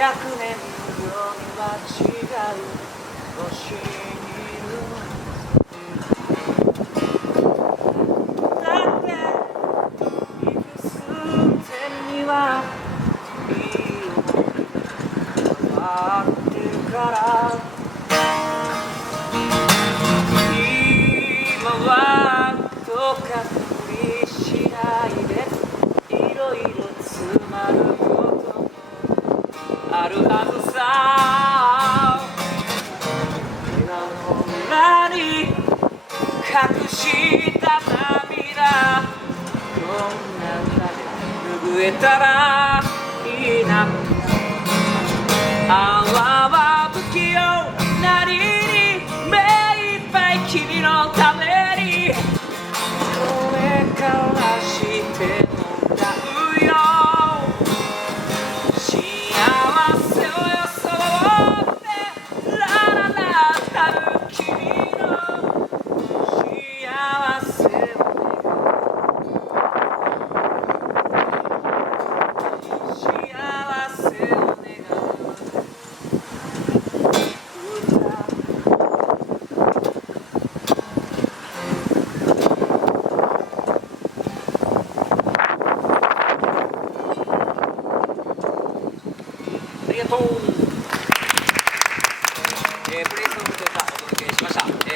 100年後には違う星にいる。だっていくつ手にはいいよ待ってるから今はどうか無理しないでいろいろ詰まることもあるはずさ。今の裏に隠した涙こんな風で拭えたらいいな。泡は不器用なりに目いっぱい君のためにこれからしてもらうよ。幸せを装ってラララたる君の幸せを幸せを願うありがとう。プレイソングと歌お届けしました。